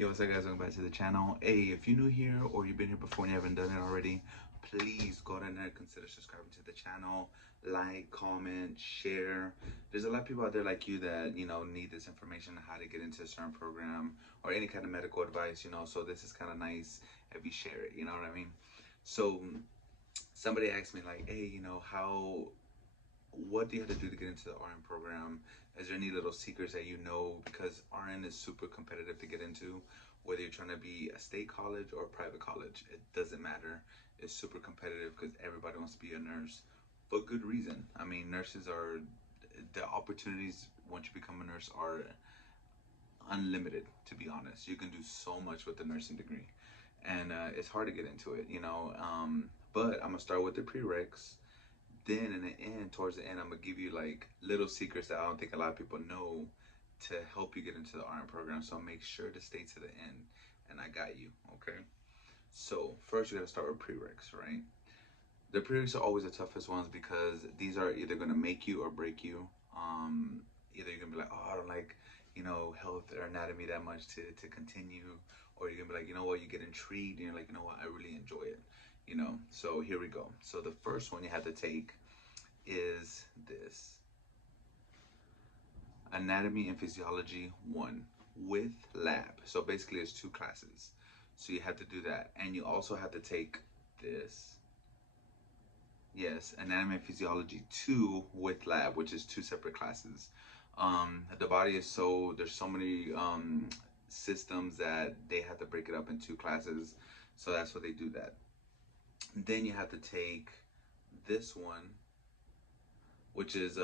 Yo, what's up guys, welcome back to the channel. Hey, if you're new here or you've been here before and you haven't done it already, please go down there and consider subscribing to the channel. Like, comment, share. There's a lot of people out there like you that, need this information on how to get into a certain program or any kind of medical advice, so this is kind of nice if you share it, you know what I mean? So somebody asked me like, hey, what do you have to do to get into the RN program? Is there any little secrets that you know? Because RN is super competitive to get into, whether you're trying to be a state college or a private college, it doesn't matter. It's super competitive because everybody wants to be a nurse for good reason. I mean, nurses are, the opportunities once you become a nurse are unlimited, to be honest. You can do so much with the nursing degree, and it's hard to get into it. But I'm gonna start with the prereqs. Then in the end, towards the end, I'm gonna give you like little secrets that I don't think a lot of people know to help you get into the RN program. So make sure to stay to the end, and I got you. Okay. So first, you gotta start with prereqs, right? The prereqs are always the toughest ones because these are either gonna make you or break you. Either you're gonna be like, oh, I don't like, health or anatomy that much to continue, or you're gonna be like, you know what, you get intrigued and you're like, you know what, I really enjoy it. So here we go. So the first one you have to take is this Anatomy and Physiology 1 with lab. So basically, it's two classes. So you have to do that. And you also have to take this. Yes, Anatomy and Physiology 2 with lab, which is two separate classes. The body is there's so many systems that they have to break it up in two classes. So that's why they do that. Then you have to take this one, which is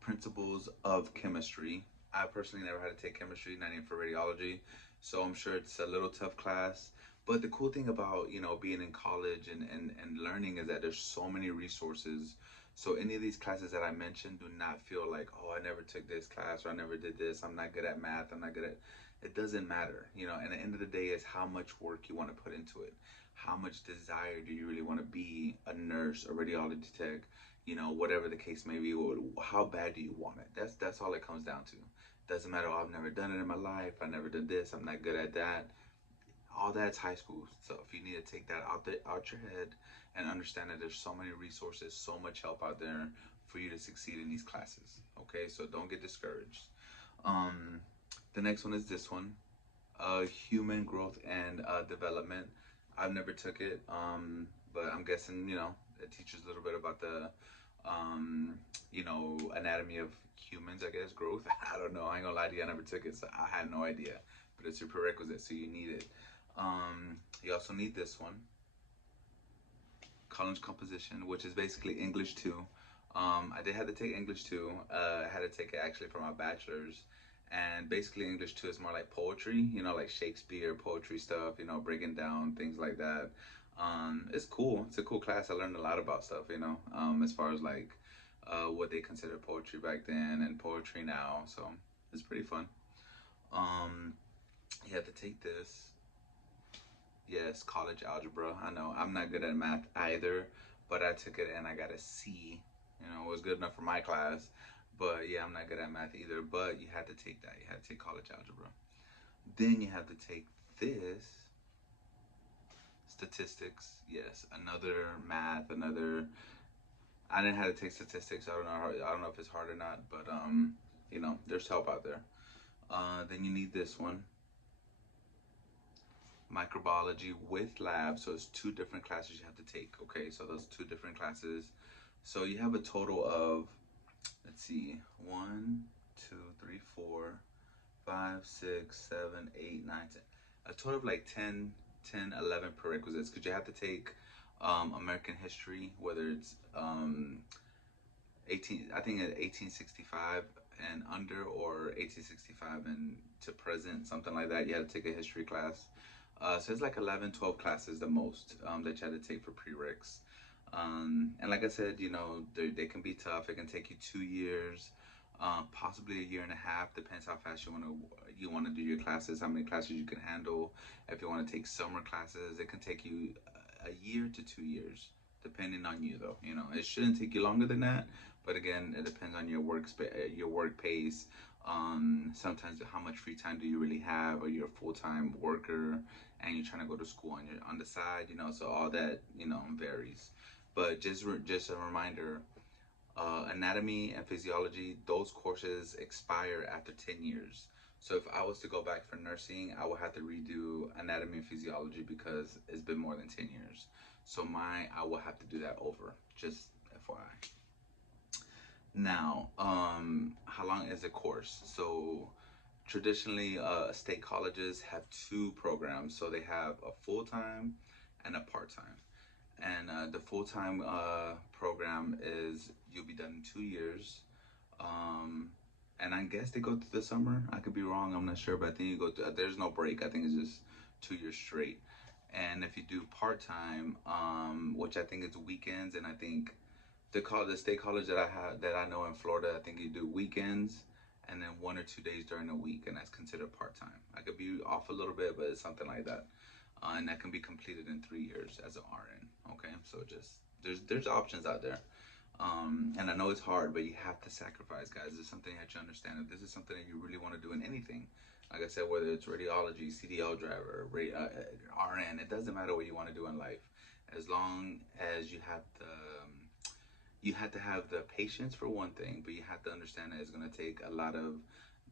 Principles of Chemistry. I personally never had to take chemistry, not even for radiology, so I'm sure it's a little tough class. But the cool thing about being in college and learning is that there's so many resources. So any of these classes that I mentioned, do not feel like, oh, I never took this class or I never did this. I'm not good at math. I'm not good at. It doesn't matter, And at the end of the day, is how much work you want to put into it. How much desire do you really want to be a nurse, a radiology tech, whatever the case may be, how bad do you want it? That's all it comes down to. Doesn't matter, oh, I've never done it in my life, I never did this, I'm not good at that. All that's high school stuff. You need to take that out your head and understand that there's so many resources, so much help out there for you to succeed in these classes. Okay, so don't get discouraged. The next one is this one, Human Growth and Development. I've never took it, but I'm guessing it teaches a little bit about the anatomy of humans, I guess, growth. I don't know. I ain't gonna lie to you, I never took it, so I had no idea. But it's your prerequisite, so you need it. You also need this one, college composition, which is basically English 2. I did have to take English 2. I had to take it actually for my bachelor's. And basically English 2 is more like poetry, like Shakespeare, poetry stuff, breaking down things like that. It's cool. It's a cool class. I learned a lot about stuff, as far as like what they consider poetry back then and poetry now. So it's pretty fun. You have to take this. Yes, college algebra. I know I'm not good at math either, but I took it and I got a C. It was good enough for my class. But yeah, I'm not good at math either. But you had to take that. You had to take college algebra. Then you have to take this, statistics. Yes, another math, another. I didn't have to take statistics. I don't know if it's hard or not, but there's help out there. Then you need this one, microbiology with lab. So it's two different classes you have to take. Okay, so those two different classes. So you have a total of, let's see, 1, 2, 3, 4, 5, 6, 7, 8, 9, 10. A total of like 10, 11 prerequisites, because you have to take American history, whether it's 1865 and under, or 1865 and to present, something like that. You had to take a history class. So it's like 11, 12 classes the most that you had to take for prereqs. And like I said, they can be tough. It can take you 2 years, possibly a year and a half. Depends how fast you want to do your classes, how many classes you can handle. If you want to take summer classes, it can take you a year to 2 years, depending on you. Though it shouldn't take you longer than that. But again, it depends on your work pace, Sometimes how much free time do you really have, or you're a full-time worker and you're trying to go to school on the side, so all that, varies. But just a reminder, anatomy and physiology, those courses expire after 10 years. So if I was to go back for nursing, I would have to redo anatomy and physiology because it's been more than 10 years. So I will have to do that over, just FYI. Now, how long is a course? So traditionally, state colleges have two programs. So they have a full-time and a part-time. And the full-time program is you'll be done in 2 years. And I guess they go through the summer. I could be wrong. I'm not sure, but I think you go through. There's no break. I think it's just 2 years straight. And if you do part-time, which I think is weekends, and I think the state college that I know in Florida, I think you do weekends and then 1 or 2 days during the week, and that's considered part-time. I could be off a little bit, but it's something like that. And that can be completed in 3 years as an RN. Okay, so just there's options out there. And I know it's hard, but you have to sacrifice, guys. It's something that you understand. If this is something that you really want to do in anything, like I said, whether it's radiology, CDL driver, RN, it doesn't matter what you want to do in life, as long as you have to have the patience for one thing, but you have to understand that it's going to take a lot of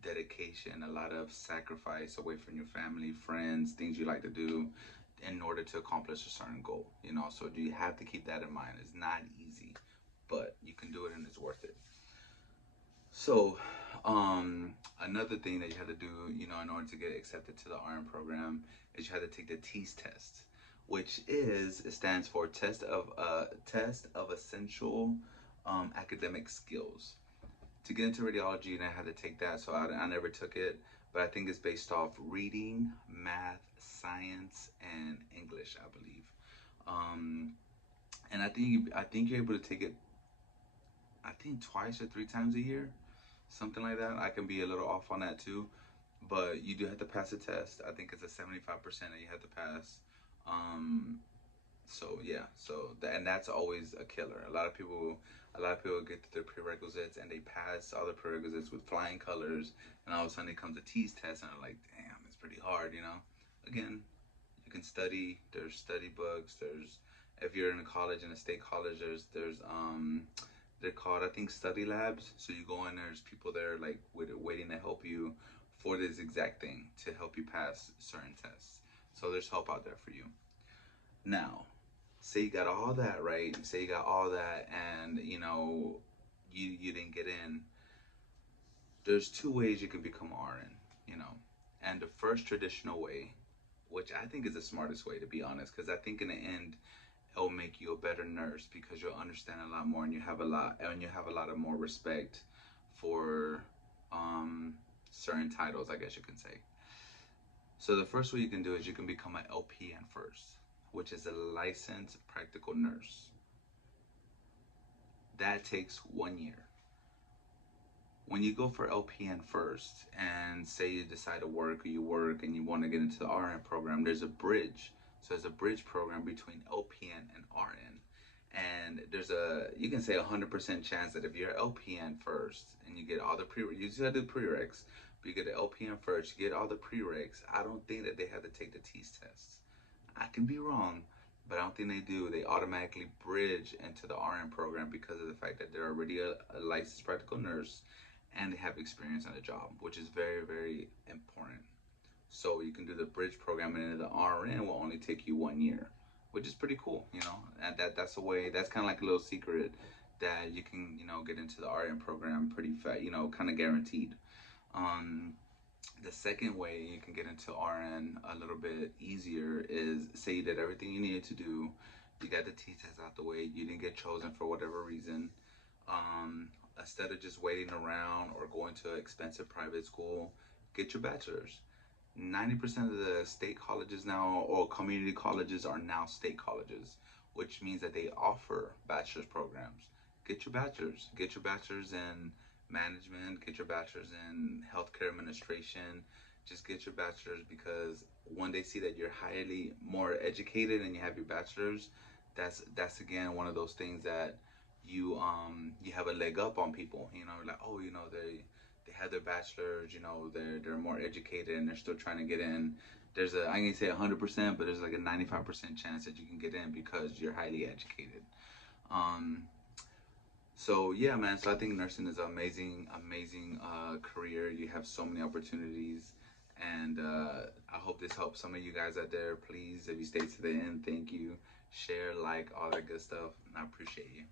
dedication, a lot of sacrifice away from your family, friends, things you like to do in order to accomplish a certain goal, so you have to keep that in mind. It's not easy, but you can do it and it's worth it. So another thing that you have to do, in order to get accepted to the RN program, is you have to take the TEAS test, which stands for test of essential academic skills. To get into radiology, you have to take that. So I never took it, but I think it's based off reading, math, science, and English, I believe. And I think you're able to take it, I think twice or 3 times a year, something like that. I can be a little off on that too, but you do have to pass the test. I think it's a 75% that you have to pass. So yeah, and that's always a killer. A lot of people get to their prerequisites and they pass all the prerequisites with flying colors, and all of a sudden it comes a TEAS test and they're like, damn, it's pretty hard, Again, you can study. There's study books. There's, if you're in a college, in a state college, there's they're called, I think, study labs. So you go in, there's people there like waiting to help you for this exact thing, to help you pass certain tests. So there's help out there for you. Now, say you got all that, right? Say you got all that, and you didn't get in. There's two ways you can become RN, and the first traditional way, which I think is the smartest way, to be honest, because I think in the end it'll make you a better nurse because you'll understand a lot more, and you have a lot of more respect for certain titles, I guess you can say. So the first way you can do is you can become an LPN first, which is a licensed practical nurse. That takes 1 year. When you go for LPN first, and say you decide to work, or you work and you want to get into the RN program, there's a bridge. So there's a bridge program between LPN and RN. And you can say 100% chance that if you're LPN first and you get all the you just have to do prereqs, but you get the LPN first, you get all the prereqs, I don't think that they have to take the TEAS tests. I can be wrong, but I don't think they do. They automatically bridge into the RN program because of the fact that they're already a licensed practical nurse and they have experience on the job, which is very, very important. So you can do the bridge program, and the RN will only take you 1 year, which is pretty cool, and that's a way, that's kind of like a little secret that you can, get into the RN program pretty fast, kind of guaranteed. The second way you can get into RN a little bit easier is, say you did everything you needed to do, you got the TEAS test out the way, you didn't get chosen for whatever reason. Instead of just waiting around or going to an expensive private school, get your bachelor's. 90% of the state colleges now, or community colleges, are now state colleges, which means that they offer bachelor's programs. Get your bachelor's. Get your bachelor's in management. Get your bachelor's in healthcare administration. Just get your bachelor's, because when they see that you're highly more educated and you have your bachelor's, that's again one of those things that you have a leg up on people. Like, oh, they have their bachelor's, you know, they're more educated and they're still trying to get in. There's a, I ain't say 100%, but there's like a 95% chance that you can get in because you're highly educated. Um, so yeah, man. So I think nursing is an amazing, amazing career. You have so many opportunities, and I hope this helps some of you guys out there. Please, if you stay to the end, thank you. Share, like, all that good stuff, and I appreciate you.